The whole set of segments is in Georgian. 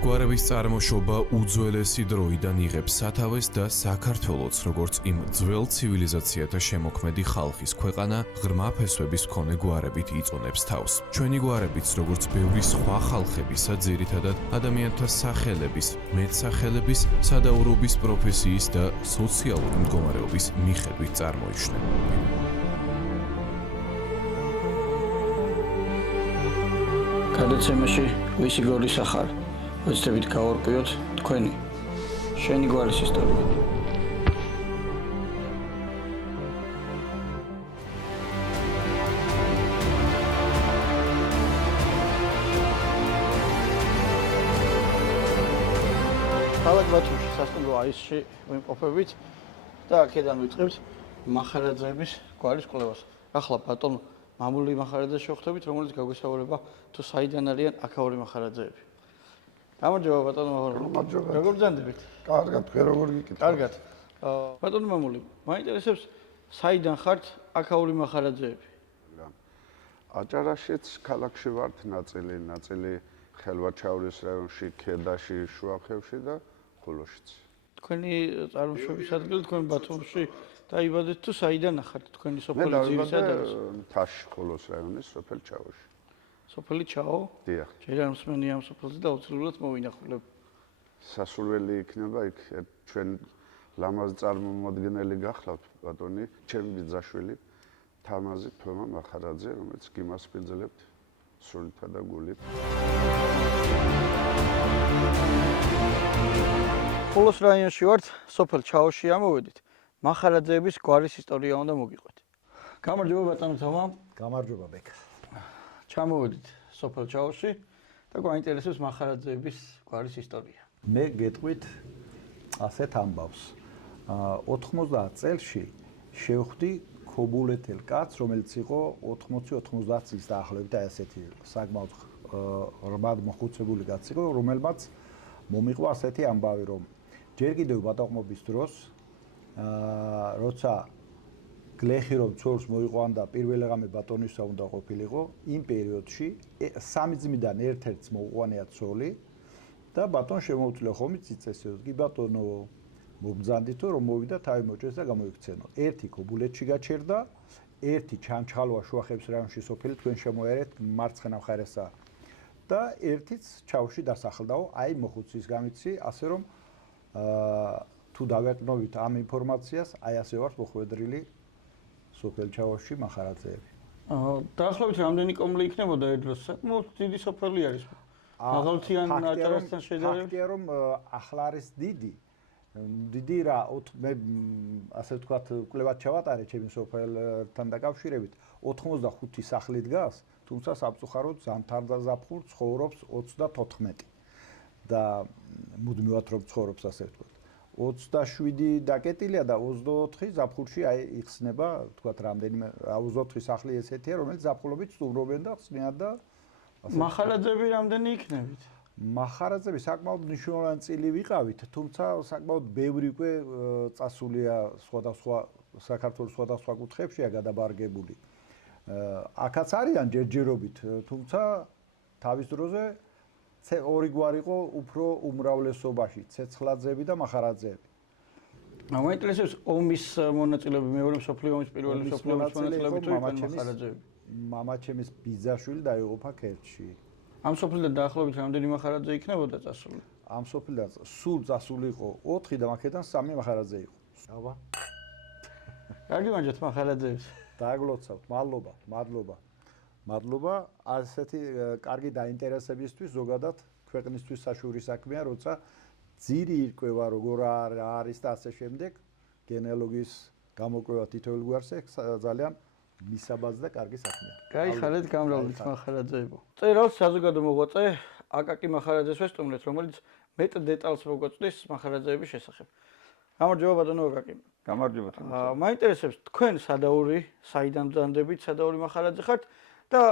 გვარების წარმოშობა უძველესი დროიდან იღებს სათავეს და საქართველოც, როგორც იმ ძველ ცივილიზაციათა შემოქმედი ხალხის ქვეყანა, ღრმა ფესვების მქონე გვარებით იწონებს თავს. ჩვენი გვარებიც, როგორც ბევრი სხვა ხალხებისა, ძირითადად ადამიანთა სახელების, მეტსახელების, სადაურობის პროფესიის და სოციალური მდგომარეობის მიხედვით წარმოიშვა. გადაცემაში ვისი გვარის ახალ ვეცდებით გავარკვიოთ თქვენი შენი გვარის ისტორია. ქალაქ ბათუმში სასტუმრო აისში ვიმყოფებით და აქედან ვიწყებთ მახარაძეების გვარის კვლევას. ახლა ბატონ მამული მახარაძეს შევხვდებით, რომელიც გაგვესაუბრება თუ საიდან არიან აქაური მახარაძეები. გამარჯობა ბატონო მამული. გამარჯობა. როგორ ბრძანდებით? კარგად, თქვენ როგორ გიკითხავთ? კარგად. ბატონო მამული, მაინტერესებს საიდან ხართ აქაური მახარაძეები? აჭარაშიც ქალაქში ვართ ნაწილი ხელვაჩაურის რაიონში, ქედაში, შუახევში და ხულოშიც. თქვენი წარმოშობის ადგილი თქვენ ბათუმში დაიბადეთ თუ საიდან ახართ თქვენი სოფელი ძირითადად? მთაში, ხულოს რაიონის სოფელ ჩაოში. სოფელი ჩაო? დიახ. ჯერ არ მსმენი ამ სოფელზე და უცვლელად მოვინახულებ. სასურველი იქნება იქ ჩვენ ლამაზ წარმომადგენელი გახლავთ ბატონი, ჩემი ბიძაშვილი თამაზი თომა მახარაძე, რომელიც გიმასპინძლებთ სულითა და გულით. ხულოს რაიონში ვართ, სოფელ ჩაოში ამოვედით. მახარაძეების გვარის ისტორია უნდა მოგიყვეთ. გამარჯობა ბატონო თომა. გამარჯობა ბექა. ჩამოვედით სოფელ ჩაოში და გვაინტერესებს მახარაძეების გვარის ისტორია. მე გეტყვით ასეთ ამბავს. 90 წელში შევხვდი ქობულეთელ კაცს, რომელიც იყო 80-90 წლის დაახლოებით, აი ასეთი საკმაოდ რბად მოხუცებული კაცი იყო, რომელმაც მომიყვა ასეთი ამბავი, რომ ჯერ კიდევ ბატონყმობის დროს როცა გლეხი რომ ცოლს მოიყვან და პირველი ღამე ბატონისა უნდა ყოფილიყო, იმ პერიოდში სამი ძმიდან ერთ-ერთს მოუყვანია ცოლი და ბატონ შემოუწია ხომი წიწესიოს. კი ბატონო, მობრძანდითო რომ მოვიდა თავი მოჭრეს და გამოიქცენო. ერთი ქობულეთში გაჩერდა, ერთი ჩანჩხალვა შუახევის რაიონში სოფელი თქვენ შემოერეთ მარცხენა მხარესა და ერთიც ჩავში დასახლდაო, აი მოხუცის გამიცი, ასე რომ თუ დავეყნობით ამ ინფორმაციას, აი ასე ვართ მოხვედრილი სოფელ ჩაოში მახარაძეები. დაახლოებით რამდენი კომლე იქნებოდა ერთ დროს? საკმაოდ დიდი სოფელი არის. მაღალმთიან აჭარასთან შედარებით. ფაქტია რომ ახლა არის დიდი რა მე ასე ვთქვათ კვლევად ჩავატარე ჩემი სოფელთან დაკავშირებით 85 სახლი დგას, თუმცა სამწუხაროდ ზამთარ-ზაფხულ ცხოვრობს 34 და მუდმივად რომ ცხოვრობს ასე ვთქვათ. 27 დაკეტილია და 24 ზაფხულში აი იხსნება, ვთქვათ, რამდენიმე 24 სახლი ესეთია, რომელიც ზაფხულობით სტუმრობენ და ხსნიან და მახარაძეები რამდენი იქნებით? მახარაძეები საკმაოდ მნიშვნელოვანი წილი ვიყავით, თუმცა საკმაოდ ბევრი უკვე წასულია სხვადასხვა საქართველოს სხვადასხვა კუთხეებშია გადაბარგებული. აქაც არიან ჯერჯერობით, თუმცა თავის დროზე ორი გვარი იყო უფრო უმრავლესობაში, ცეცხლაძეები და მახარაძეები. მაინტერესებს ომის მონაწილეები, მეორე მსოფლიო ომის პირველი მსოფლიო ომის მონაწილეები თუ იყვნენ მახარაძეები? მამაჩემის ბიძაშვილი დაიღუპა ქერჩში. ამ სოფლიდან დაახლოებით რამდენი მახარაძე იქნებოდა წასული? ამ სოფლიდან სულ წასული იყო 4 და მაქედან 3 მახარაძე იყო. აბა. კარგი მანჯოთ მახარაძეებს. დააგლოცავთ, მადლობა. ასეთი კარგი დაინტერესებისთვის ზოგადად ქვეყნისთვის საშუური საქმეა, როცა ძირი ირკვევა როგორ არის და ასე შემდეგ, გენეალოგიის გამოკვლევა თითოეულ გვარს ძალიან მისაბაძ და კარგი საქმეა. გაიხარეთ გამრავლით მახარაძეებო. წერალს საზოგადო მოღვაწე აკაკი მახარაძეს ვესტუმრეთ, რომელიც მეტ დეტალს მოგვაწვდის მახარაძეების შესახებ. გამარჯობა ბატონო აკაკი. გამარჯობა. მაინტერესებს თქვენ სადაური, საიდან ბრძანდებით სადაური მახარაძე ხართ და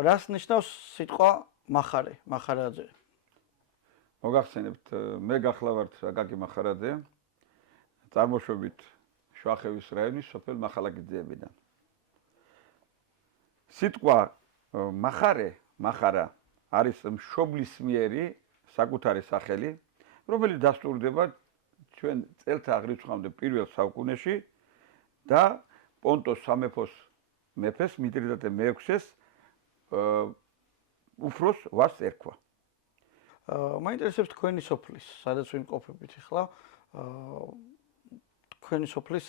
რას ნიშნავს სიტყვა მახარაძე? მოგახსენებთ, მე გახლავართ აკაკი მახარაძე, წარმოშობით შუახევის რაიონის სოფელ მახალაგიძეებიდან. სიტყვა მახარა არის მშობლისმიერი საკუთარი სახელი, რომელიც დასტურდება ჩვენ წელთა აღრიცხვამდე პირველ საუკუნეში და პონტოს სამეფოს მეფეს მიტრიდატე მე-6-ს უფროს ვარს ერქვა. მაინტერესებს თქვენი სოფლის, სადაც ვიმყოფებით ახლა, თქვენი სოფლის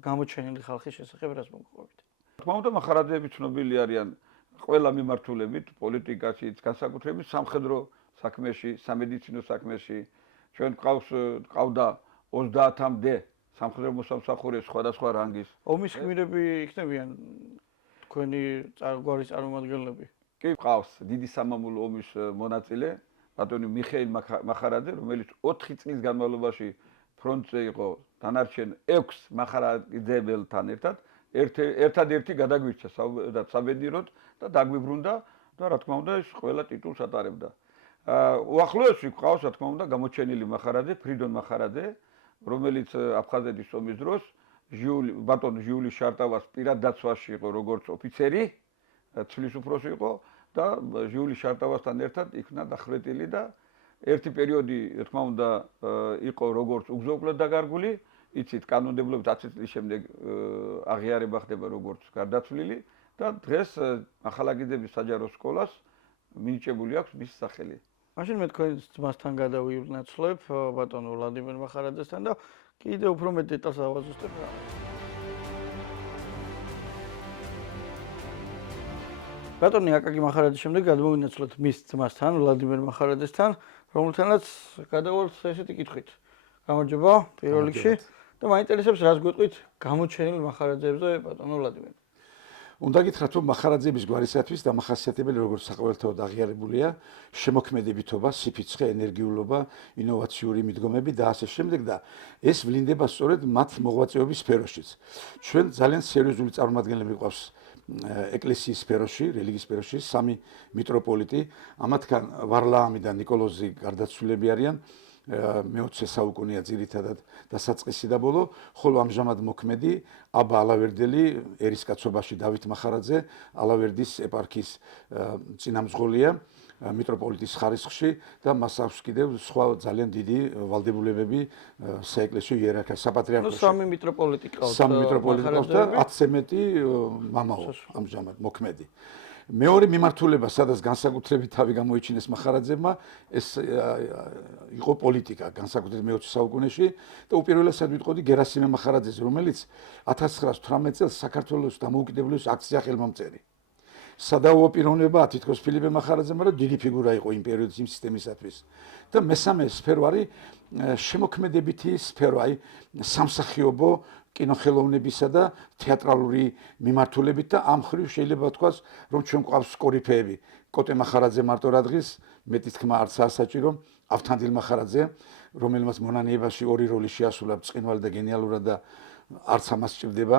გამოჩენილი ხალხის შესახებ რას მოგყვებით? თქმა უნდა, მახარაძეები ცნობილი არიან ყველა მიმართულებით, პოლიტიკაშიც, განსაკუთრებით სამხედრო საქმეში, სამედიცინო საქმეში. ჩვენ ყავდა 30-მდე სამხედრო მოსამსახურე სხვადასხვა რანგის. ომის გმირები იქნებიან თქვენი გვარის წარმომადგენლები? კი, ყავს დიდი სამამულო ომის მონაწილე, ბატონი მიხეილ მახარაძე, რომელიც 4 წლის განმავლობაში ფრონტზე იყო დანარჩენ 6 მახარაძეებელთან ერთად, ერთადერთი გადაგვირჩა საბედნიეროდ და დაგვიბრუნდა და რა თქმა უნდა ის ყველა ტიტულს ატარებდა. უახლოესი ყავს რა თქმა უნდა გამოჩენილი მახარაძე, ფრიდონ მახარაძე, რომელიც აფხაზეთის ომის დროს ბატონ ჟიული შარტავას პირად დაცვაში იყო როგორც ოფიცერი, ცვლის უფროსი იყო და ჟიული შარტავასთან ერთად იქნა დახვრეტილი და ერთი პერიოდი რა თქმა უნდა იყო როგორც უგზო-უკვლოდ დაკარგული, იცით კანონმდებლობით 10 წლის შემდეგ აღიარება ხდება როგორც გარდაცვლილი და დღეს ახალაგიძების საჯარო სკოლას მინიჭებული აქვს მის სახელი. მაშინ მე თქვენ ძმასთან გადავინაცვლებ ბატონ ვლადიმერ მახარაძესთან და კიდევ უფრო მეტ დეტალს ავაზუსტებ რა. ბატონი აკაკი მახარაძის შემდეგ გადმოვინაცვლეთ მის ძმასთან ვლადიმერ მახარაძესთან, რომელთანაც გადავალთ ესეთი კითხვით. გამარჯობა პირველ რიგში და მაინტერესებს რას გვეტყვით გამოჩენილ მახარაძეებზე ბატონო ვლადიმერ. უნდა გითხრათ, რომ მახარაძეების გვარისათვის დამახასიათებელი როგორც საყოველთაოდ აღიარებულია შემოქმედებითობა, სიფიცხე, ენერგიულობა, ინოვაციური მიდგომები და ასე შემდეგ და ეს ვლინდება სწორედ მათ მოღვაწეობის სფეროშიც. ჩვენ ძალიან სერიოზული წარმომადგენლები გვყავს ეკლესიის სფეროში, რელიგიის სფეროში, 3 მიტროპოლიტი, ამათგან ვარლაამი და ნიკოლოზი გარდაცვლილები არიან. მე-20 საუკუნეა ძირითადად დასაწყისი და ბოლო, ხოლო ამჟამად მოქმედი აბა ალავერდელი ერისკაცობაში დავით მახარაძე, ალავერდის ეპარქიის წინამძღოლია მიტროპოლიტის ხარისხში და მას აქვს კიდევ სხვა ძალიან დიდი ვალდებულებები საეკლესიო იერარქიაში, საპატრიარქოში. 3 მიტროპოლიტი ყავს. 3 მიტროპოლიტი ყავს და 10-ზე მეტი მამაო ამჟამად მოქმედი. მეორე მიმართულება, სადაც განსაკუთრებით თავი გამოიჩინეს მახარაძეებმა, ეს იყო პოლიტიკა, განსაკუთრებით მე-20 საუკუნეში და უპირველესად ვიტყოდი გერასიმე მახარაძეს, რომელიც 1918 წელს საქართველოს დამოუკიდებლობის აქცია ხელმომწერი. სადავო პიროვნება თითქოს ფილიპე მახარაძემ, მაგრამ დიდი ფიგურა იყო იმ პერიოდის იმ სისტემისათვის. და მესამე სფერო არის შემოქმედებითი სფერო, აი სამსახიობო კინოხელოვნებისა და თეატრალური მიმართულებით და ამ ხრივ შეიძლება ვთქვას, რომ ჩვენ გვყავს კორიფეები. კოტე მახარაძე მარტო რა დღის, მეტი თქმა არც საჭირო, ავთანდილ მახარაძე, რომელმაც მონანიებაში 2 როლი შეასრულა, ბრწყინვალე და გენიალურად და არც ამას სჭირდება.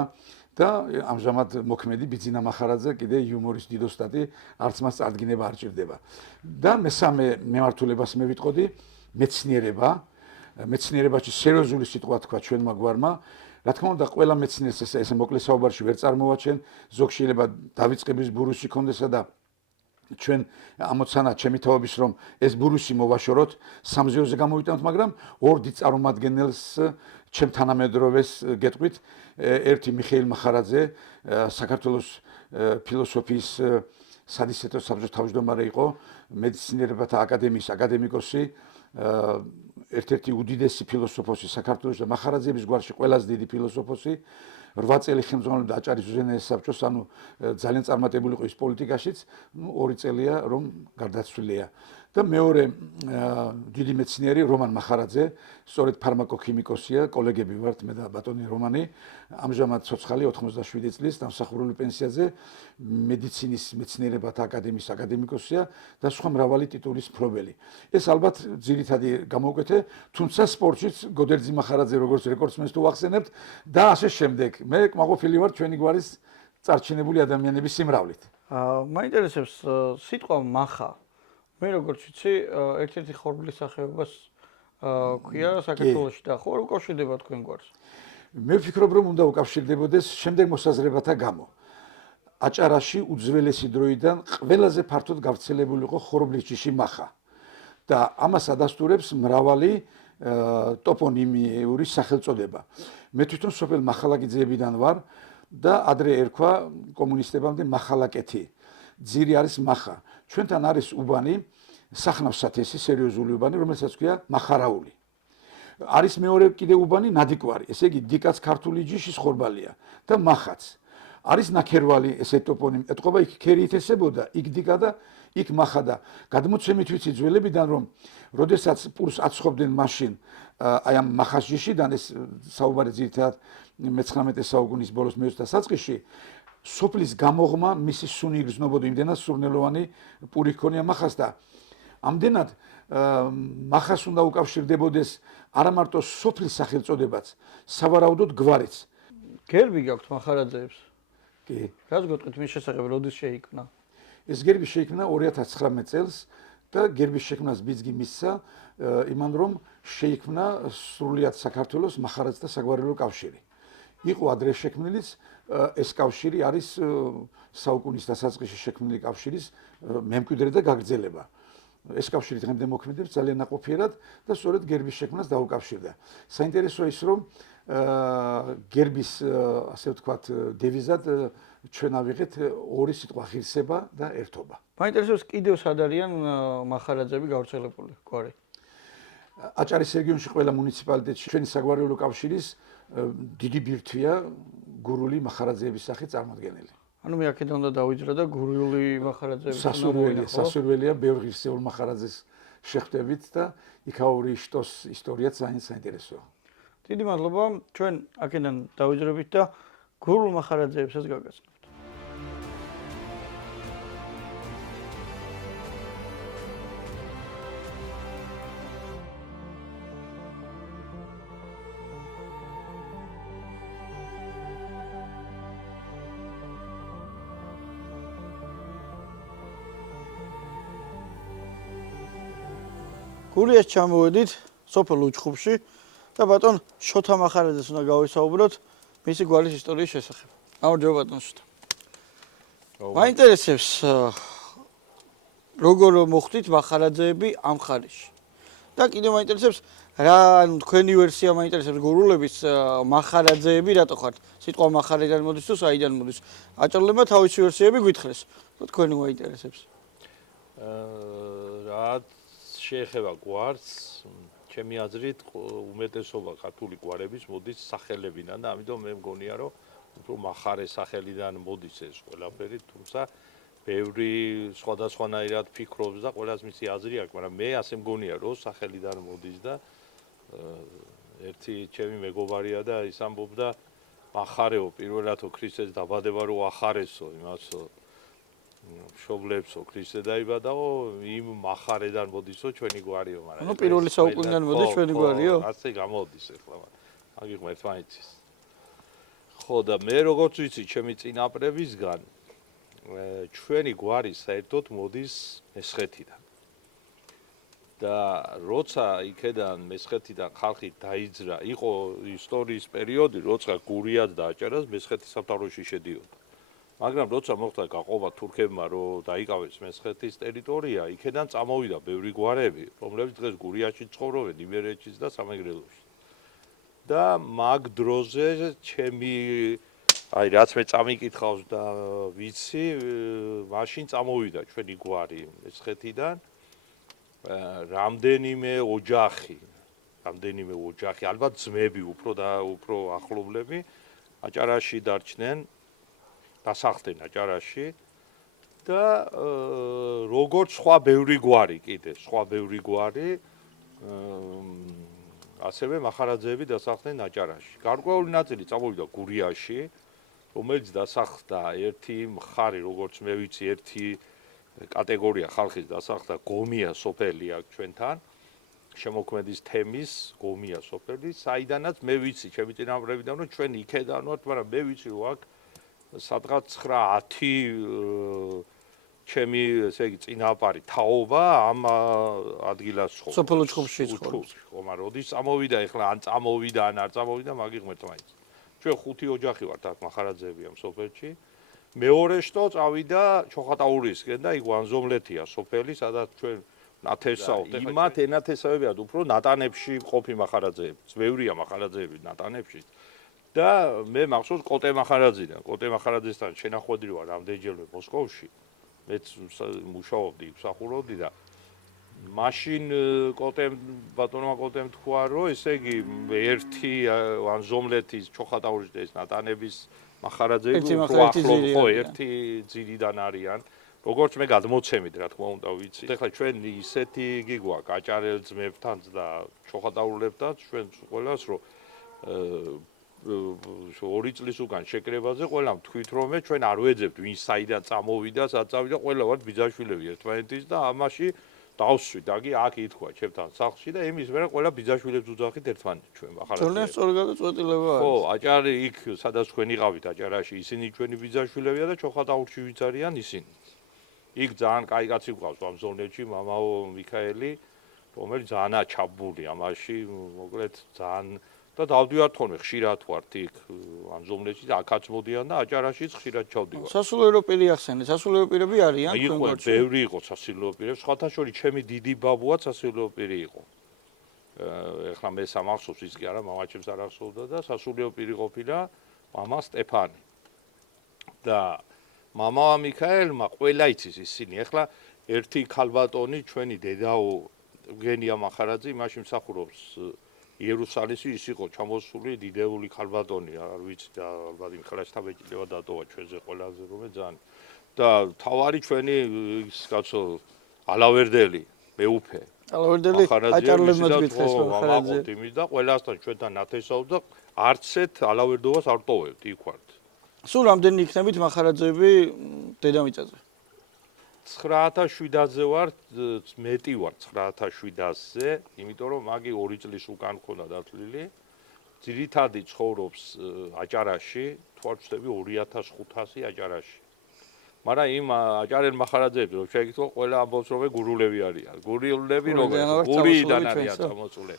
და ამჟამად მოქმედი ბიძინა მახარაძე კიდე იუმორის დიდოსტატი, არც მას წარდგინება არ ჭირდება. და მესამე მიმართულებას მე ვიტყოდი მეცნიერება, მეცნიერებაში სერიოზული სიტყვა თქვა ჩვენმა გვარმა. რა თქმა უნდა, ყველა მეცნიერს ეს მოკლე საუბარში ვერ წარმოვაჩენ, ზოგ შეიძლება დავიწყების ბურუსი კონდესა და ჩვენ ამოცანა ჩემი თაობის რომ ეს ბურუსი მოვაშოროთ, სამზეოზე გამოვიტანოთ, მაგრამ 2 დიდ წარმომადგენელს ჩემ თანამედროვეს გეტყვით, ერთი მიხეილ მახარაძე, საქართველოს ფილოსოფიის სადისერტო საბჭოს თავმჯდომარე იყო, მედიცინერებათა აკადემიის აკადემიკოსი, ერთ-ერთი უდიდესი ფილოსოფოსი საქართველოს და მახარაძეების გვარში ყველაზე დიდი ფილოსოფოსი, 8 წელი ხელმძღვანელობდა აჭარის უზენაეს საბჭოს, ანუ ძალიან წარმატებული იყო ის პოლიტიკაშიც, 2 წელია რომ გარდაცვლილია. და მეორე დიდი მეცნიერი რომან მახარაძე, სწორედ ფარმაკოქიმიკოსია, კოლეგები ვართ მე და ბატონი რომანი, ამჟამად ცოცხალი 87 წლის დამსახურებული პენსიაზე, მედიცინის მეცნიერებათა აკადემიის აკადემიკოსია და სხვა მრავალი ტიტულის მფლობელი. ეს ალბათ ძირითადი გამოვკვეთე, თუმცა სპორტშიც გოდერძი მახარაძე როგორც რეკორდსმენს თუ ვახსენებთ და ასე შემდეგ. მე კმაყოფილი ვარ ჩვენი გვარის წარჩინებული ადამიანების სიმრავლით. მაინტერესებს სიტყვა მახა. მე როგორც ვიცი, ერთ-ერთი ხორბლის სახეობას ქვია საქართველოში და ხო უკავშირდება თქვენ გვარს. მე ვფიქრობ, რომ უნდა უკავშირდებოდეს შემდეგ მოსაზრებათა გამო. აჭარაში უძველესი დროიდან ყველაზე ფართოდ გავრცელებული იყო ხორბლის ჯიში მახა. და ამას ადასტურებს მრავალი ტოპონიმიური სახელწოდება. მე თვითონ სოფელ მახალაკიძეებიდან ვარ და ადრე ერქვა კომუნისტებამდე მახალაკეთი. ძირი არის მახა. ჩვენთან არის უბანი, სახნავსათესი სერიოზული უბანი, რომელსაც ქვია მახარაული. არის მეორე კიდე უბანი ნადიკვარი, ესე იგი დიკაც ქართული ჯიშის ხორბალია და მახაც. არის ნაქერვალი ესე ტოპონიმი, ეთყობა იქ ქერი ითესებოდა, იქ დიკა და იქ მახა და გადმოცემით ვიცი ძველებიდან რომ როდესაც პურს აცხობდნენ მაშინ აი ამ მახას ჯიშიდან ეს საუბარი ძირითადად მე-19 საუკუნის ბოლოს მე-20 საწყისში სოფლის გამოღმა მისი სუნი იგრძნობოდა იმდენად სურნელოვანი პური ჰქონია მახას და ამდენად მახას უნდა უკავშირდებოდეს არა მარტო სოფლის სახელწოდებაც, სავარაუდოდ გვარიც. გერბი გაქვთ მახარაძეებს? კი. რას გეტყვით მის შესახებ, როდის შეიქმნა? ეს გერბი შეიქმნა 2019 წელს და გერბის შექმნას ბიძგი მისცა იმან რომ შეიქმნა სრულიად საქართველოს მახარაძეთა საგვარეულო კავშირი. იყო ადრე შექმნილიც ეს კავშირი არის საუკუნის დასაწყისში შექმნილი კავშირის მემკვიდრე და გაგრძელება. ეს კავშირი დღემდე მოქმედებს ძალიან ნაყოფიერად და სწორედ გერბის შექმნას დაუკავშირდა. საინტერესოა ის რომ გერბის ასე ვთქვათ დევიზად ჩვენ ავიღეთ ორი სიტყვა ღირსება და ერთობა. მაინტერესებს კიდევ სად არიან მახარაძეები გავრცელებული გვარი? აჭარის რეგიონში ყველა მუნიციპალიტეტში ჩვენი საგვარეულო კავშირის დიდი ბირთვია გურული მახარაძეების სახით წარმოდგენილი. ანუ მე აქედან უნდა დავიძრა და გურიული მახარაძეების სასურველია ბევრ ღირსეულ მახარაძეს შეხვდებით და იქაური შტოს ისტორიაც ძალიან საინტერესოა. დიდი მადლობა, ჩვენ აქედან დავიძრებით და გურულ მახარაძეებსაც გაგაცნობთ. გურიას ჩამოვედით სოფელ უჩხუბში და ბატონ შოთა მახარაძეს უნდა გავისაუბროთ მისი გვარის ისტორიის შესახებ. გამარჯობა ბატონ შოთა. მაინტერესებს როგორ მოხდით მახარაძეები ამ ხარისში. და კიდევ მაინტერესებს რა თქვენი ვერსია მაინტერესებს გურულების მახარაძეები რატო ხართ? სიტყვა მახარიდან მოდის თუ საიდან მოდის? აჭარლებმა თავისი ვერსიები გითხრეს. თქვენი მაინტერესებს. რა შეეხება გვარს, ჩემი აზრით უმეტესობა ქართული გვარების მოდის სახელებიდან და ამიტომ მე მგონია რომ უფრო მახარე სახელიდან მოდის ეს ყველაფერი, თუმცა ბევრი სხვადასხვანაირად ფიქრობს და ყველას მისი აზრი აქვს, მაგრამ მე ასე მგონია რომ სახელიდან მოდის და ერთი ჩემი მეგობარია და ის ამბობდა მახარეო პირველადო ქრისტეს დაბადება რო ახარესო იმასო მშობლებსო ქრისტე დაიბადაო იმ მახარედან მოდისო ჩვენი გვარიო მაგრამ ანუ პირველი საუკუნიდან მოდის ჩვენი გვარიო ასე გამოდის ახლა მაგიღმა ერთმანეთის ხო და მე როგორც ვიცი ჩემი წინაპრებისგან ჩვენი გვარი საერთოდ მოდის მესხეთიდან და როცა იქედან მესხეთიდან ხალხი დაიძრა იყო ისტორიის პერიოდი როცა გურიას და აჭარას მესხეთის სამთავროში შედიოდა მაგრამ როცა მოხდა გაყობა თურქებმა რომ დაიკავეს მესხეთის ტერიტორია, იქედან წამოვიდა ბევრი გვარები, რომლებიც დღეს გურიაში ცხოვრობენ, იმერეთში და სამეგრელოში. და მაგ დროზე ჩემი აი რაც მე წამიკითხავს და ვიცი, მაშინ წამოვიდა ჩვენი გვარი მესხეთიდან რამდენიმე ოჯახი, ალბათ ძმები უფრო ახლობლები აჭარაში დარჩნენ დასახლდნენ აჭარაში და როგორც სხვა ბევრი გვარი ასევე მახარაძეები დასახლდნენ აჭარაში. გარკვეული ნაწილი წამოვიდა გურიაში, რომელიც დასახლდა ერთი მხარი, როგორც მე ვიცი, ერთი კატეგორია ხალხის დასახლდა გომია სოფელი აქ ჩვენთან. შემოქმედის თემის გომია სოფელი, საიდანაც მე ვიცი, ჩემი წინაპრებიდან რომ ჩვენ იქედან ვართ, მაგრამ მე ვიცი რომ აქ სადღაც 9-10 ჩემი ესე იგი წინაპარი თაობა ამ ადგილას ცხოვრობს. სოფელ უჩხუბში ცხოვრობს. ხო, მაგრამ როდის წამოვიდა ეხლა ან წამოვიდა ან არ წამოვიდა, მაგიღმერთ მაინც. ჩვენ 5 ოჯახი ვართ აქ მახარაძეები ამ სოფელში. მეორე შტო წავიდა ჩოხატაურისკენ და იქ ვანზომლეთია სოფელი, სადაც ჩვენ ნათესაობთ. იმათ ენათესავებიათ უფრო ნატანებში ყოფი მახარაძეები. ბევრია მახარაძეები ნატანებში. და მე მახსოვს კოტე მახარაძიდან. კოტე მახარაძესთან შენახვედრი ვარ რამდენჯერმე მოსკოვში. მეც მუშაობდი, მსახურობდი და მაშინ ბატონმა კოტემ თქვა, რომ ესე იგი ერთი ანზომლეთის ჩოხატაურის ნატანების მახარაძეები უფრო ახლო ხო ერთი ძირიდან არიან. როგორც მე გადმოცემით, რა თქმა უნდა, ვიცი. ეხლა ჩვენ ისეთი იგი გვაქვს აჭარელ ძმებთანაც და ჩოხატაურლებთანაც ჩვენ ყველას რომ 2 წლის უკან შეკრებაზე ყველამ თქვით რომ ჩვენ არ ვეძებთ ვინ საიდან წამოვიდა, სად წავიდა, ყველა ვართ ბიძაშვილები ერთმანეთის და ამაში დავსვით, აგი აქ ითქვა ჩემთან სახლში და იმის მერე ყველა ბიძაშვილებს უძახით ერთმანეთს ჩვენ ახლა. ძალიან სწორი გადაწყვეტილება არის. ხო, აჭარი იქ სადაც თქვენ იყავით აჭარაში, ისინი ჩვენი ბიძაშვილებია და ჩოხატაურში ვინც არიან ისინი. იქ ძალიან კაი კაცი გვყავს ამ ზონებში, მამაო მიქაელი, რომელიც ძალიან ჩაბმული ამაში, მოკლედ ძალიან და დავდივართ ხოლმე ხშირად ვართ იქ ამ ზონებში და აქაც მოდიან და აჭარაშიც ხშირად ჩავდივართ. სასულიერო პირი ახსენეთ, სასულიერო პირები არიან თქვენ გვერდში? ბევრი იყო სასულიერო პირები, სხვათა შორის ჩემი დიდი ბაბუაც სასულიერო პირი იყო. ეხლა მე სამახსოვს ის კი არა, მამაჩემს არ ახსოვდა და სასულიერო პირი ყოფილა მამა სტეფანი. და მამა მიქაელმა ყველა იცის ისინი. ეხლა ერთი ქალბატონი ჩვენი დედაო გენია მახარაძე იმაში მსახურობს იერუსალიმში ის იყო ჩამოსული დიდეული ქალბატონი, არ ვიცი და ალბათ იმ ხელას თაბეჭილება დატოვა ჩვენზე ყველაზე რომე ძალიან. და თავარი ჩვენი ის კაცო ალავერდელი, მეუფე. ალავერდელი აჭარლებმა გითხრეს მახარაძე. და ყველასთან ჩვენთან ნათესავდა, არცეთ ალავერდობას არ ტოვებთ იქ ვართ. სულ რამდენი იქნებით მახარაძეები დედამიწაზე? 9700-ზე ვარ, მეტი ვარ 9700-ზე, იმიტომ რომ მაგი 2 წლის უკან მქონდა დათვლილი. ძირითადი ცხოვრობს აჭარაში, თვალწვდები 2500 აჭარაში. მაგრამ იმ აჭარელ მახარაძეებს რომ შეგიტყო, ყველა ამბობს რომ გურულები არიან. გურულები როგორ გურიდან არიან წამოწული.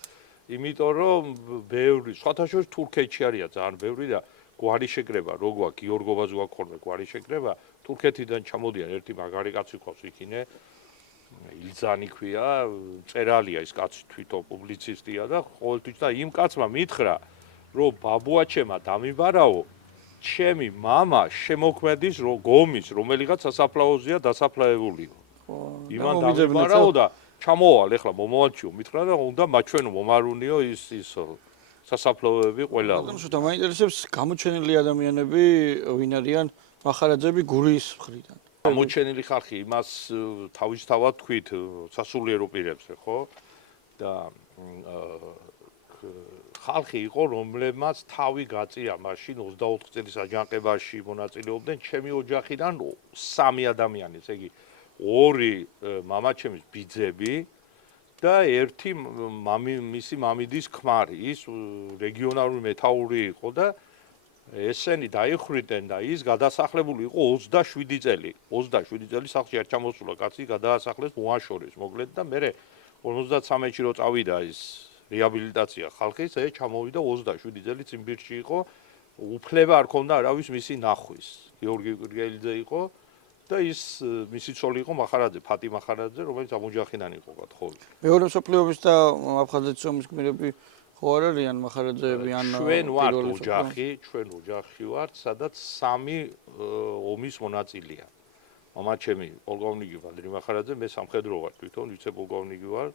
იმიტომ რომ ბევრი, სხვათა შორის თურქეთში არიან ძალიან ბევრი და გვარი შეკრება, როგვა გიორგოვას გვაქვს ხოლმე გვარი შეკრება, თურქეთიდან ჩამოდიან ერთი მაგარი კაცი ყავს იქინე. ილზანი ქვია, წერალია ის კაცი თვითონ პუბლიცისტია და ყოველთვის და იმ კაცმა მითხრა, რომ ბაბუაჩემა დამიბარაო, ჩემი მამა შემოქმედის გომის, რომელიღაც სასაფლაოზეა დასაფლავებულიო. იმან დამიბარაო და ჩამოვალ ეხლა მომავალჩიო მითხრა და უნდა მაჩვენო მომარუნიო ის სასაფლაოები ყველა. ბატონო, მაინტერესებს გამოჩენილი ადამიანები ვინ არიან მახარაძეები გურიის მხრიდან. გამოჩენილი ხალხი იმას თავისთავად თქვით სასულიერო პირებზე, ხო? და ხალხი იყო, რომლებმაც თავი გაწია მაშინ 24 წლის აჯანყებაში მონაწილეობდნენ ჩემი ოჯახიდან 3 ადამიანი, ესე იგი 2 მამაჩემის ბიძები და ერთი მისი მამიდის ქმარი, ის რეგიონალური მეთაური იყო და ესენი დაიხრიდან და ის გადასახლებული იყო 27 წელი. 27 წელი სახლში არ ჩამოსულა კაცი, გადაასახლეს მოაშორეს, მოკლედ და მე 53-ში რო წავიდა ის რეაბილიტაცია ხალხის, ჩამოვიდა 27 წელი ციმბირში იყო, უფლება არ ქონდა არავის მისი ნახვის. გიორგი კვირგელიძე იყო და ის მისი ცოლი იყო მახარაძე, ფატი მახარაძე, რომელიც ამოჯახინანი იყო გათხოვილი. მეორე მსოფლიოების და აფხაზეთის ომის გმირები ხო არ არიან მახარაძეები ან ჩვენ ვართ ოჯახი ვართ, სადაც 3 ომის მონაწილეა. მამაჩემი პოლკოვნიკი ვადრი მახარაძე, მე სამხედრო ვარ თვითონ, ვიცე-პოლკოვნიკი ვარ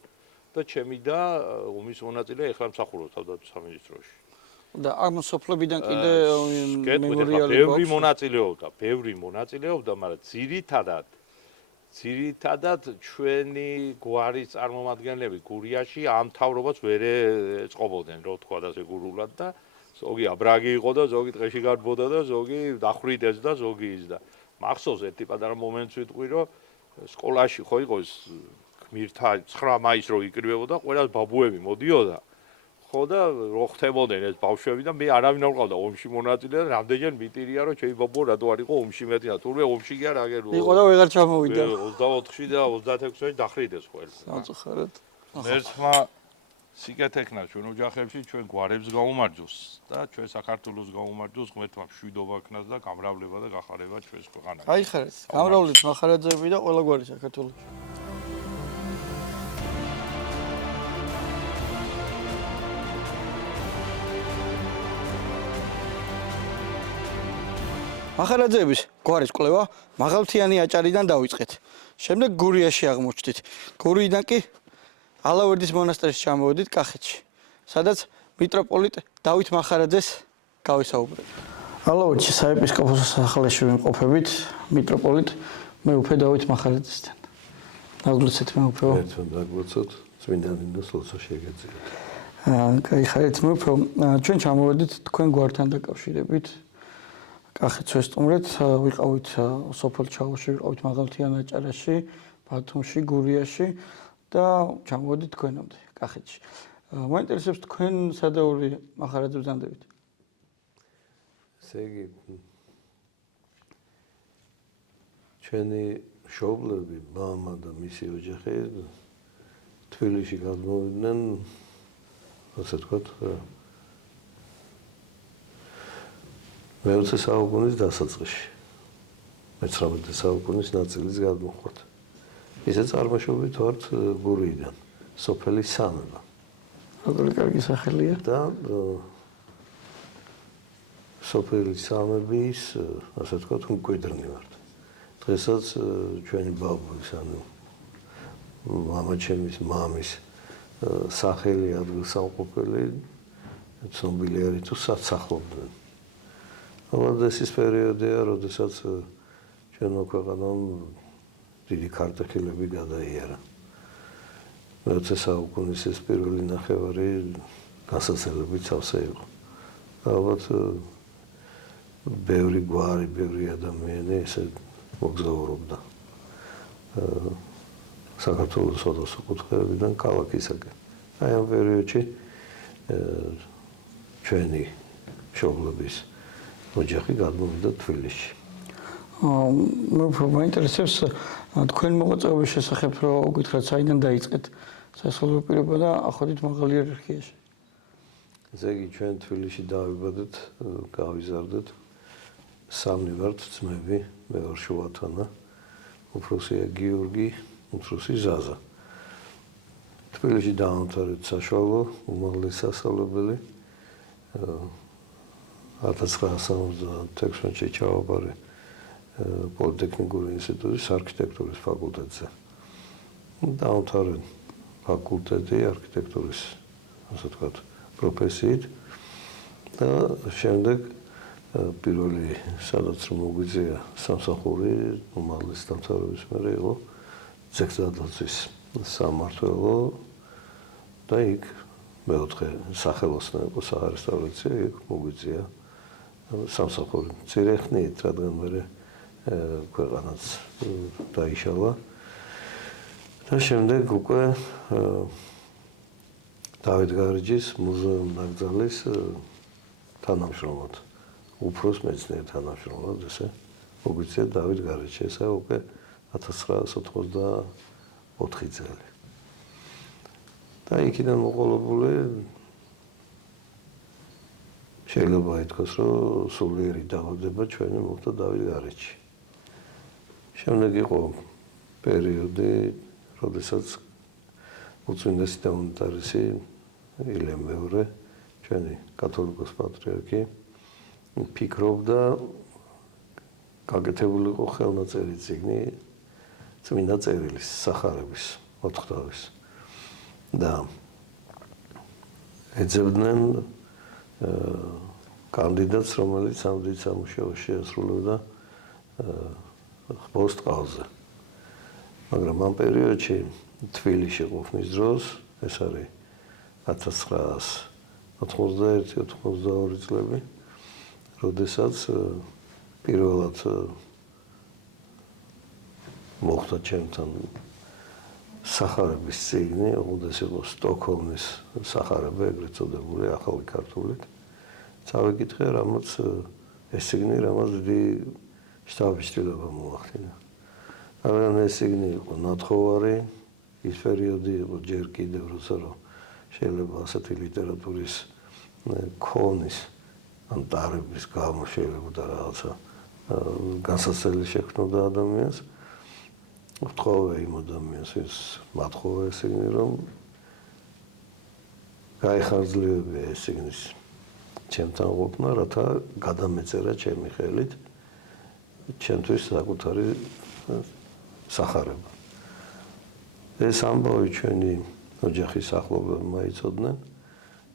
და ჩემი და ომის მონაწილე ეხლა მსახურობს თავდაცვის სამინისტროში. და ამ სოფლებიდან კიდე მემორიალი ბევრი მონაწილეობდა, მაგრამ ძირითადად ჩვენი გვარის წარმომადგენლები გურიაში ამ თავრობას ვერ ეწყობოდნენ, რო თქვა და ზეგურულად და ზოგი აბრაგი იყო და ზოგი ტყეში გარბოდა და ზოგი დახვრიტეს და ზოგი ის და მახსოვს ერთი პატარა მომენტს ვიტყვი, რომ სკოლაში ხო იყო ის გმირთა 9 მაისს რო იკრიბებოდა, ყველა ბაბუები მოდიოდა ხო და რო ხდებოდნენ ეს ბავშვები და მე არავინ არ ყავდა ომში მონაწილე და რამდენჯერ მიტირია რომ ჩემი ბაბუა რატო არ იყო ომში მეტია თურმე ომში კი არ აგერ იყო და ვეღარ ჩამოვიდა 24-ში და 36-ში დახრიდეს ყველა სამწუხაროდ მერცმა სიკეთექნა ჩვენ ოჯახებში ჩვენ გვარებს გაუმარჯოს და ჩვენ საქართველოს გაუმარჯოს ღმერთმა მშვიდობა ქნას და გამრავლება და გახარება ჩვენს ქვეყანაში აი ხარეს გამრავლეთ მახარაძეები და ყველა გვარი საქართველოში მახარაძეების გვარის კვლევა მაღალმთიანი აჭარიდან დავიწყეთ. შემდეგ გურიაში აღმოჩნდით. გურიიდან კი ალავერდის მონასტერში ჩამოვედით კახეთში, სადაც მიტროპოლიტ დავით მახარაძეს გავისაუბრეთ. ალავერდში საეპისკოპოსოს სახელში ვიმყოფებით მიტროპოლიტ მეუფე დავით მახარაძესთან. დაგლოცეთ მეუფეო. ერთმანეთს დაგლოცოთ, წმინდა ნინოს ლოცვა შეგეძიოთ. კაიხარით მეუფეო, ჩვენ ჩამოვედით თქვენ გვართან დაკავშირებით. კახეთს ვესტუმრეთ, ვიყავით სოფელ ჩაოში, ვიყავით მაღალმთიან აჭარაში, ბათუმში, გურიაში და ჩამოვედით თქვენამდე კახეთში. მაინტერესებს თქვენ სადაური მახარაძე ბრძანდებით? ესე იგი ჩვენი მშობლები, მამა და მისი ოჯახი თბილისში გადმოვიდნენ, ასე ვთქვათ, მე-20 საუკუნის დასაწყისში. მე-19 საუკუნის ნაწილის გადმოხვათ. ისე წარმოშობით ვართ გურიიდან, სოფელი სამება. როგორი კარგი სახელია. და სოფელი სამების, ასე ვთქვათ, მკვიდრნი ვართ. დღესაც ჩვენი ბაბუის, ანუ მამაჩემის მამის სახელი ადგილსამყოფელი ცნობილი არის თუ საცახლობდნენ. ალბათ ეს ის პერიოდია, როდესაც ჩვენმა ქვეყანამ დიდი ქართლები გადაიარა. მე-20 საუკუნის ეს პირველი ნახევარი განსაცდელებით სავსე იყო. ალბათ ბევრი გვარი, ბევრი ადამიანი ესე მოგზაურობდა საქართველოს სხვადასხვა კუთხეებიდან ქალაქისაკენ. აი ამ პერიოდში ჩვენი მშობლების ოჯახი გადმოვიდა თბილისში. მაინტერესებს თქვენ მოღვაწეობის შესახებ, რომ გითხრათ, საიდან დაიწყეთ სასულიერო პირობა და ახოდით მაღალ იერარქიაში. ესე იგი, ჩვენ თბილისში დავიბადეთ, გავიზარდეთ. სამი ვართ ძმები, მე ვარ შუათანა, უფროსია გიორგი, უმცროსი ზაზა. თბილისში დავამთავრეთ საშუალო უმაღლესი სასწავლებელი. 1976 წელს ჩავაბარე პოლიტექნიკური ინსტიტუტის არქიტექტურის ფაკულტეტზე. დავამთავრე ფაკულტეტი არქიტექტურის, ასე ვთქვათ, პროფესიით და შემდეგ პირველი სადაც რომ მოგვიწია სამსახური უმაღლესი დამთავრების მერე იყო ძეგლდაცვის სამმართველო და იქ მეოთხე სახელოსნო იყო საარესტავრაციო, იქ მოგვიწია სამსახური. მცირე ხნით, რადგან მერე ქვეყანაც დაიშალა და შემდეგ უკვე დავით გარეჯის მუზეუმ ნაკრძალის თანამშრომლად, უფროს მეცნიერ თანამშრომლად, ესე მოგვიწია დავით გარეჯი, ესა უკვე 1984 წელი. და იქიდან მოყოლებული შეიძლება ითქვას, რომ სულიერი დაავადება ჩვენი მოხდა დავით გარეჯში. შემდეგ იყო პერიოდი, როდესაც უწმინდესი და უნიტარესი ილე მეორე, ჩვენი კათოლიკოს პატრიარქი ფიქრობდა, გაკეთებული იყო ხელნაწერი წიგნი წმინდა წერილის სახარების ოთხთავის და ეძებდნენ კანდიდატს, რომელიც ამ დიდ სამუშაოს შეასრულებდა ხბოს ტყავზე. მაგრამ ამ პერიოდში თბილისში ყოფნის დროს, ეს არის 1991-92 წლები, როდესაც პირველად მოხდა ჩემთან სახარების წიგნი, უღდეს იყო სტოკჰოლმის სახარება, ეგრეთ წოდებული ახალი ქართულით. წავიკითხე, რამაც ეს წიგნი რამაც დიდი შთაბეჭდილება მოახდინა. მაგრამ ეს წიგნი იყო ნათხოვარი, ის პერიოდი იყო ჯერ კიდევ, როცა რომ შეიძლება ასეთი ლიტერატურის ქონის ან დარების გამო შეიძლება რაღაცა განსაცდელი შექმნოდა ადამიანს. ვთხოვე იმ ადამიანს, ის მათხოვე ეს წიგნი, რომ გაეხარძლივებია ეს წიგნის ჩემთან ყოფნა, რათა გადამეწერა ჩემი ხელით ჩემთვის საკუთარი სახარება. ეს ამბავი ჩვენი ოჯახის ახლობლებმა იცოდნენ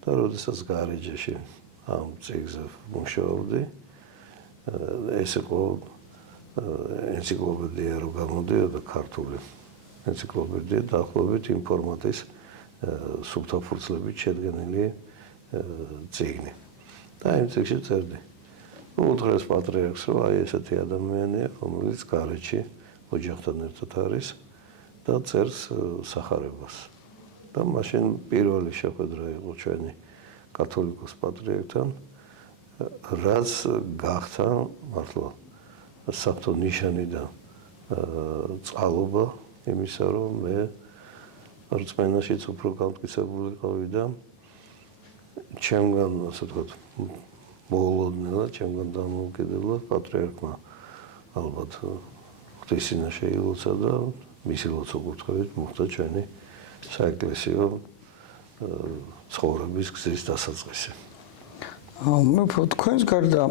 და როდესაც გარეჯეში ამ წიგნზე მუშაობდი, ეს იყო ენციკლოპედია რო გამოდიოდა ქართული ენციკლოპედია დაახლოებით იმ ფორმატის სუფთაფურცლებით შედგენილი წიგნი. და იმ წიგნში წერდი. უთხრეს პატრიარქს, რომ აი ესეთი ადამიანია, რომელიც გარეჯში ოჯახთან ერთად არის და წერს სახარებას. და მაშინ პირველი შეხვედრა იყო ჩვენი კათოლიკოს პატრიარქთან, რაც გახდა მართლა საფრთხო ნიშანი და წყალობა იმისა, რომ მე რწმენაშიც უფრო გამტკიცებული ვიყავი და ჩემგან, ასე ვთქვათ, მოულოდნელად, ჩემგან დამოუკიდებლად პატრიარქმა ალბათ ღვთისწინაშე ილოცა და მისი ლოცვა-კურთხევით მოხდა ჩვენი საეკლესიო ცხოვრების გზის დასაწყისი. მეფე თქვენს გარდა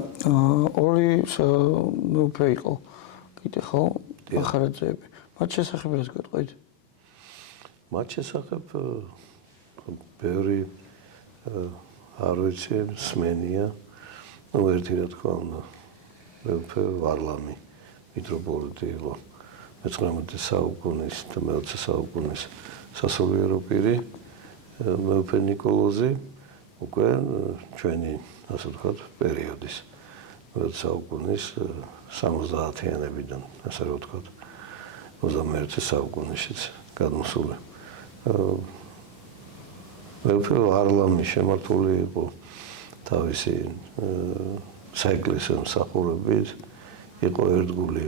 ორი მეფე იყო კიდე ხო მახარაძეები. მათ შესახებ რას გეტყვით? მათ შესახებ ბევრი არ ვიცი, სმენია. ერთი რა თქვა უნდა, მეფე ვარლამი მიტროპოლიტი იყო 19 საუკუნის და 20 საუკუნის სასულიერო პირი, მეფე ნიკოლოზი უკვე ჩვენი, ასე ვთქვათ, პერიოდის 20 საუკუნის 70-იანებიდან, ასე რომ ვთქვათ, 21 საუკუნეშიც გადმოსული. მეფე ვარლამი შემართული იყო თავისი საეკლესიო მსახურებით, იყო ერთგული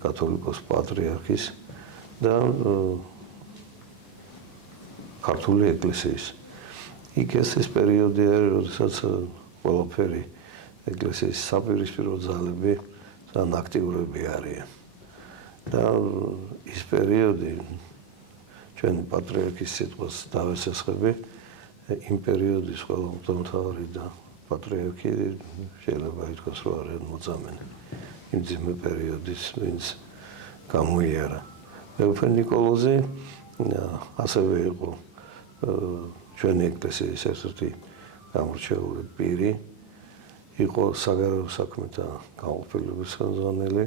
კათოლიკოს პატრიარქის და ქართული ეკლესიის. იქ ეს პერიოდი არის, როდესაც ყველაფერი ეკლესიის საპირისპირო ძალები ძალიან აქტიურები არიან. და ის პერიოდი ჩვენი პატრიარქის სიტყვას დავესესხები, იმ პერიოდის ყველა მღვდელმთავარი და პატრიარქი შეიძლება ითქვას, რომ არიან მოწამენი. იმ ძიმე პერიოდის, ვინც გამოიარა. მეფე ნიკოლოზი ასევე იყო ჩვენი ეკლესიის ერთ-ერთი გამორჩეული პირი, იყო საგარეო საქმეთა გაყოფილების ხელმძღვანელი,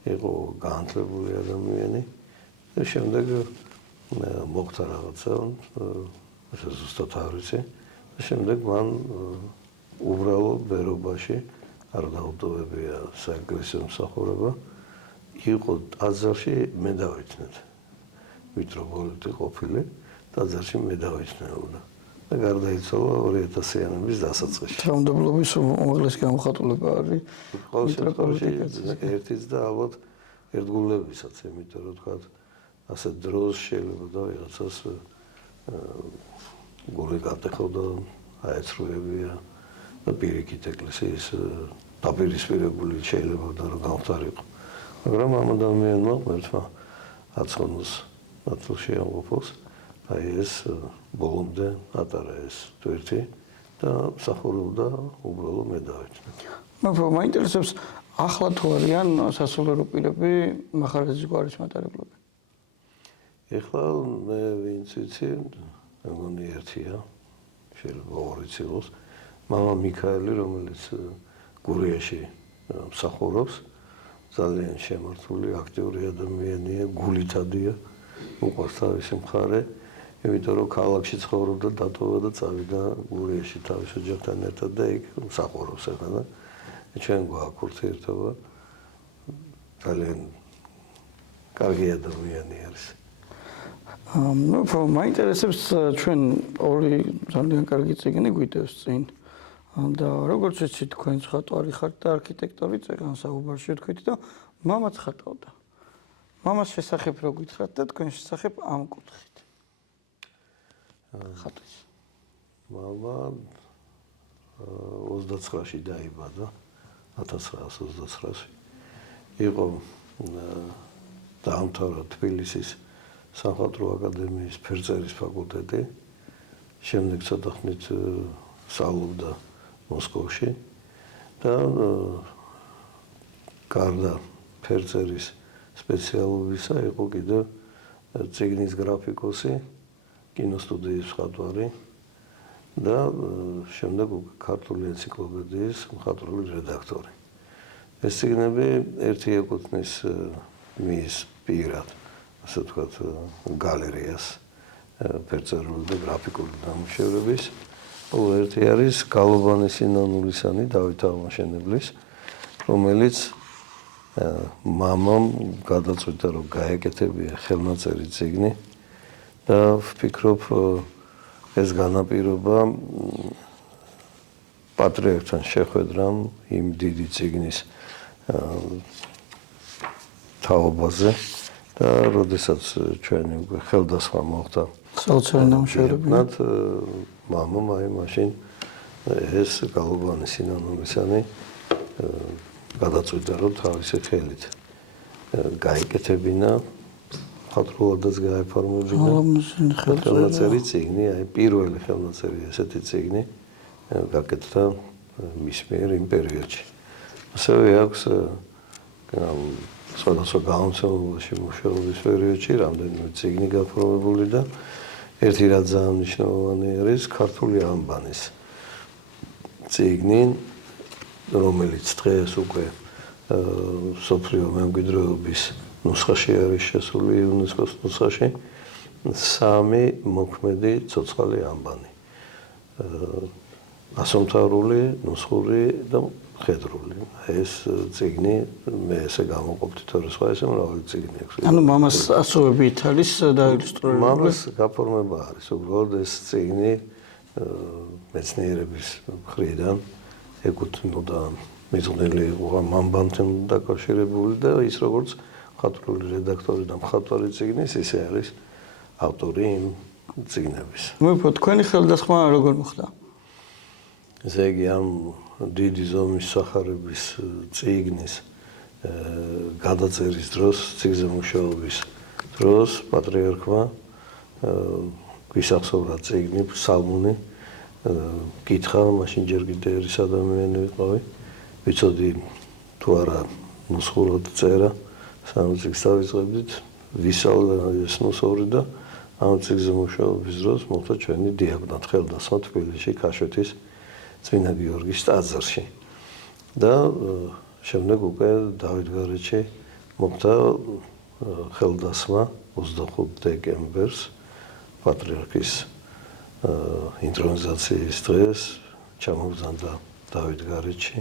იყო განათლებული ადამიანი და შემდეგ მოხდა რაღაცა, ზუსტად არ ვიცი, და შემდეგ მან უბრალო ბერობაში არ დაუტოვებია საეკლესიო მსახურება, იყო ტაძარში მე დავიცნეთ. მიტროპოლიტი ყოფილი, ტაძარში მე დავიცნეობდა. და გარდაიცვალა 2000-იანების დასაწყისში. თანამდებობის უმაღლესი გამოხატულება არის ყოველ შემთხვევაში ერთიც და ალბათ ერთგულებისაც, იმიტომ რომ თქვა ასე დროს შეიძლება და ვიღაცას გული გატეხოდა, აეცრუებია და პირიქით ეკლესიის დაპირისპირებული შეიძლება და რომ გამხდარიყო. მაგრამ ამ ადამიანმა ღმერთმა აცხონოს ნათელში ამყოფოს, აი ეს ბოლომდე ატარა ეს თვერთი და მსახურობდა უბრალო მე დავეცნე. მაინტერესებს ახლა თუ არიან სასულიერო პირები მახარაძის გვარის მატარებლები? ეხლა მე ვინც ვიცი, მეგონი ერთია, შეიძლება ორიც იყოს, მამა მიქაელი, რომელიც გურიაში მსახურობს, ძალიან შემართული, აქტიური ადამიანია, გულითადია, უყვარს თავისი მხარე, იმიტომ რომ ქალაქში ცხოვრობდა, დატოვა და წავიდა გურიაში თავის ოჯახთან ერთად და იქ მსახურობს ახლა და ჩვენ გვაქვს ურთიერთობა, ძალიან კარგი ადამიანი არის. მაინტერესებს ჩვენ ორი ძალიან კარგი წიგნი გვიდევს წინ. და როგორც ვიცი, თქვენ ხატვარი ხართ და არქიტექტორი წეგან საუბარში თქვით და მამაც ხატავდა. მამას შესახებ რო გითხრათ და თქვენ შესახებ ამ კუთხით. ხატვის. მამა 29-ში დაიბადა, 1929-ში. იყო დაამთავრა თბილისის სამხატვრო აკადემიის ფერწერის ფაკულტეტი, შემდეგ ცოტა ხნით სწავლობდა მოსკოვში და გარდა ფერწერის სპეციალობისა იყო კიდევ წიგნის გრაფიკოსი, კინოსტუდიის მხატვარი და შემდეგ ქართული ენციკლოპედიის მხატვრული რედაქტორი. ეს წიგნები ერთი ეკუთვნის მის პირად, ასე ვთქვათ, გალერეას ფერწერული და გრაფიკული ნამუშევრების. ერთი არის გალობანის სინანულისანი დავით აღმაშენებლის, რომელიც მამამ გადაწყვიტა, რომ გაეკეთებია ხელნაწერი წიგნი და ვფიქრობ, ეს განაპირობა პატრიარქთან შეხვედრამ იმ დიდი წიგნის თაობაზე და როდესაც ჩვენი უკვე ხელდასხმა მოხდა საოცარი ნამუშევრები. მამამ აი მაშინ ეს გალობანის სინანულისანი გადაწყვიტა, რომ თავისი ხელით გაეკეთებინა, მხატვრულადაც გაეფორმებინა ხელნაწერი წიგნი, აი პირველი ხელნაწერი ესეთი წიგნი გაკეთდა მის მიერ იმ პერიოდში. ასევე აქვს სხვადასხვა გამომცემლობაში მუშაობის პერიოდში რამდენიმე წიგნი გაფორმებული და ერთი რაც ძალიან მნიშვნელოვანი არის ქართული ანბანის წიგნი, რომელიც დღეს უკვე მსოფლიო მემკვიდრეობის ნუსხაში არის შესული იუნესკოს ნუსხაში, 3 მოქმედი ცოცხალი ანბანი. ასომთავრული, ნუსხური და მხედრული. ეს წიგნი მე ესე გამოვყოფდი, თორე სხვა ესე მრავალი წიგნი აქვს. ანუ მამას ასოებით არის დაილუსტრირებული. მამას გაფორმება არის, უბრალოდ ეს წიგნი მეცნიერების მხრიდან ეკუთვნოდა მიზღვნილი იყო ამ ანბანთან დაკავშირებული და ის როგორც მხატვრული რედაქტორი და მხატვარი წიგნის, ისე არის ავტორი იმ წიგნების. მოიფო თქვენი ხელდასხმა როგორ მოხდა? ესე იგი ამ დიდი ზომის სახარების წიგნის გადაწერის დროს, წიგნზე მუშაობის დროს პატრიარქმა გვისახსოვრა წიგნი სალმონი, კითხა, მაშინ ჯერ კიდევ ერის ადამიანი ვიყავი, ვიცოდი თუ არა ნუსხურად წერა, სამ წიგნს დავიწყებდით, ვისალ ეს ნუსხური და ამ წიგნზე მუშაობის დროს მოხდა ჩვენი დიაგნოზი ხელდასხმა თბილისში ქაშვეთის წმინდა გიორგის ტაძარში. და შემდეგ უკვე დავით გარეჩი მოხდა ხელდასხმა 25 დეკემბერს პატრიარქის ინტრონიზაციის დღეს ჩამოგზავნდა დავით გარეჩი.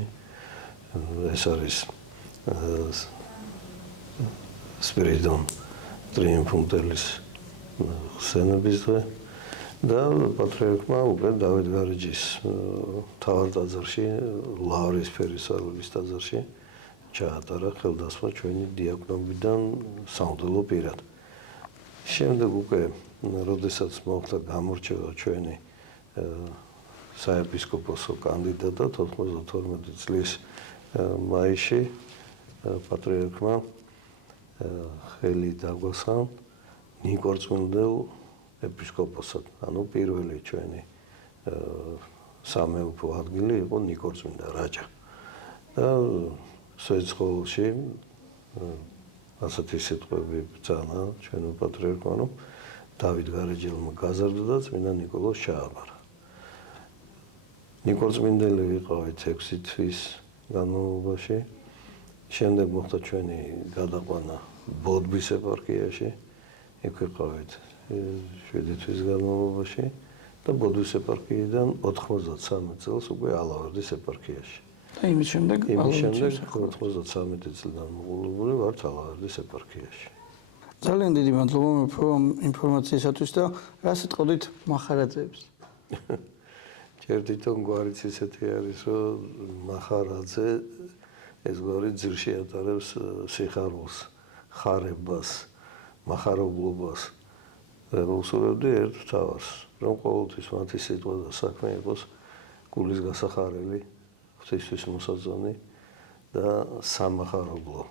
ეს არის სპირიდონ ტრიუმფუნტელის ხსენების დღე. და პატრიარქმა უკვე დავით გარეჯის თავარ ტაძარში, ლავრის ფერისარულის ტაძარში ჩაატარა ხელდასხმა ჩვენი დიაკვნებიდან სამღვდელო პირად. შემდეგ უკვე, როდესაც მოხდა გამორჩევა ჩვენი საეპისკოპოსო კანდიდატად 92 წლის მაისში, პატრიარქმა ხელი დაგვასხა ნიკორწმინდელ ეპისკოპოსად, ანუ პირველი ჩვენი სამეუფო ადგილი იყო ნიკორწმინდა რაჭა. და სვეცხოველში ასეთი სიტყვები ბრძანა ჩვენო პატრიარქმა, რომ დავით გარეჯელმა გაზარდა და წმინდა ნიკოლოზ ჩააბარა. ნიკორწმინდელი ვიყავით 6 თვის განმავლობაში. შემდეგ მოხდა ჩვენი გადაყვანა ბოდბის ეპარქიაში, იქ ვიყავით 7 თვის განმავლობაში და ბოდბის ეპარქიიდან 93 წელს უკვე ალავერდის ეპარქიაში. და იმის შემდეგ 93 წლიდან მოყოლებული ვართ ალავერდის ეპარქიაში. ძალიან დიდი მადლობა მეფო ამ ინფორმაციისათვის და რა სიტყოდით მახარაძეებს? ჯერ თვითონ გვარიც ისეთი არის, რომ მახარაძე ეს გვარი ძირში ატარებს სიხარულს, ხარებას, მახარებლობას. უსურვებდი ერთ თავს, რომ ყოველთვის მათი სიტყვა და საქმე იყოს გულის გასახარელი, ღვთისთვის მოსაძონი და სამახარებლო.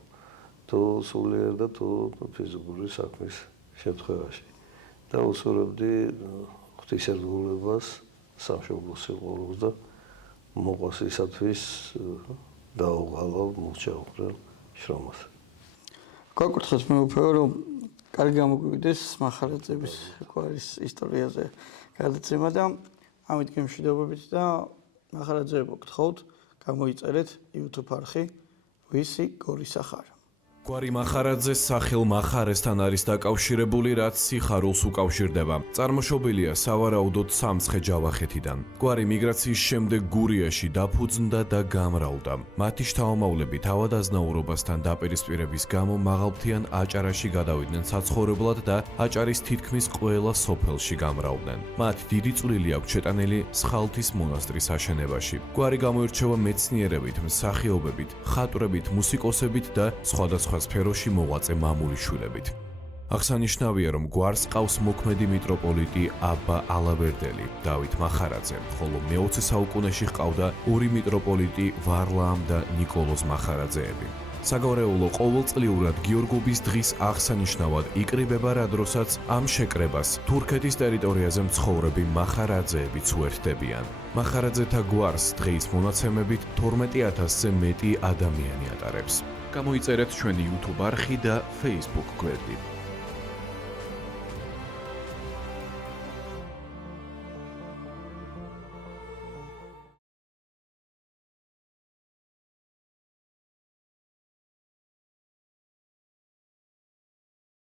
თუ სულიერ და თუ ფიზიკური საქმის შემთხვევაში. და უსურვებდი ღვთისმსახურებას, სამშობლოს სიყვარულს და მოყვასისათვის დაუღალავ მულჩაუხრელ შრომას. გაკურთხეს მე უფერო რომ კარგი გამოგვივიდეს მახარაძეების გვარის ისტორიაზე გადაცემა და ამით გემშვიდობებით და მახარაძეებო გთხოვთ გამოიწერეთ YouTube არხი ვისი გორისახარა. გვარი მახარაძეს სახელ მახარესთან არის დაკავშირებული, რაც სიხარულს უკავშირდება. წარმოშობილია სავარაუდოდ სამცხე-ჯავახეთიდან. გვარი მიგრაციის შემდეგ გურიაში დაფუძნდა და გამრავლდა. მათი შთამომავლები თავად აზნაურობასთან დაპირისპირების გამო მაღალმთიან აჭარაში გადავიდნენ საცხოვრებლად და აჭარის თითქმის ყველა სოფელში გამრავლდნენ. მათ დიდი წვლილი აქვს შეტანილი სხალთის მონასტრის აშენებაში. გვარი გამოირჩევა მეცნიერებით, მსახიობებით, ხატვრებით, მუსიკოსებით და სხვადასხვა სფეროში მოღვაწე მამულიშვილებით. აღსანიშნავია, რომ გვარს ყავს მოქმედი მიტროპოლიტი აბა ალავერდელი, დავით მახარაძე, ხოლო მე-20 საუკუნეში ჰყავდა ორი მიტროპოლიტი ვარლაამ და ნიკოლოზ მახარაძეები. საგვარეულო ყოველწლიურად გიორგობის დღის აღსანიშნავად იკრიბება რა დროსაც ამ შეკრებას თურქეთის ტერიტორიაზე მცხოვრები მახარაძეებიც უერთდებიან. მახარაძეთა გვარს დღის მონაცემებით 12000-ზე მეტი ადამიანი ატარებს. გამოიწერეთ ჩვენი YouTube არხი და Facebook გვერდი.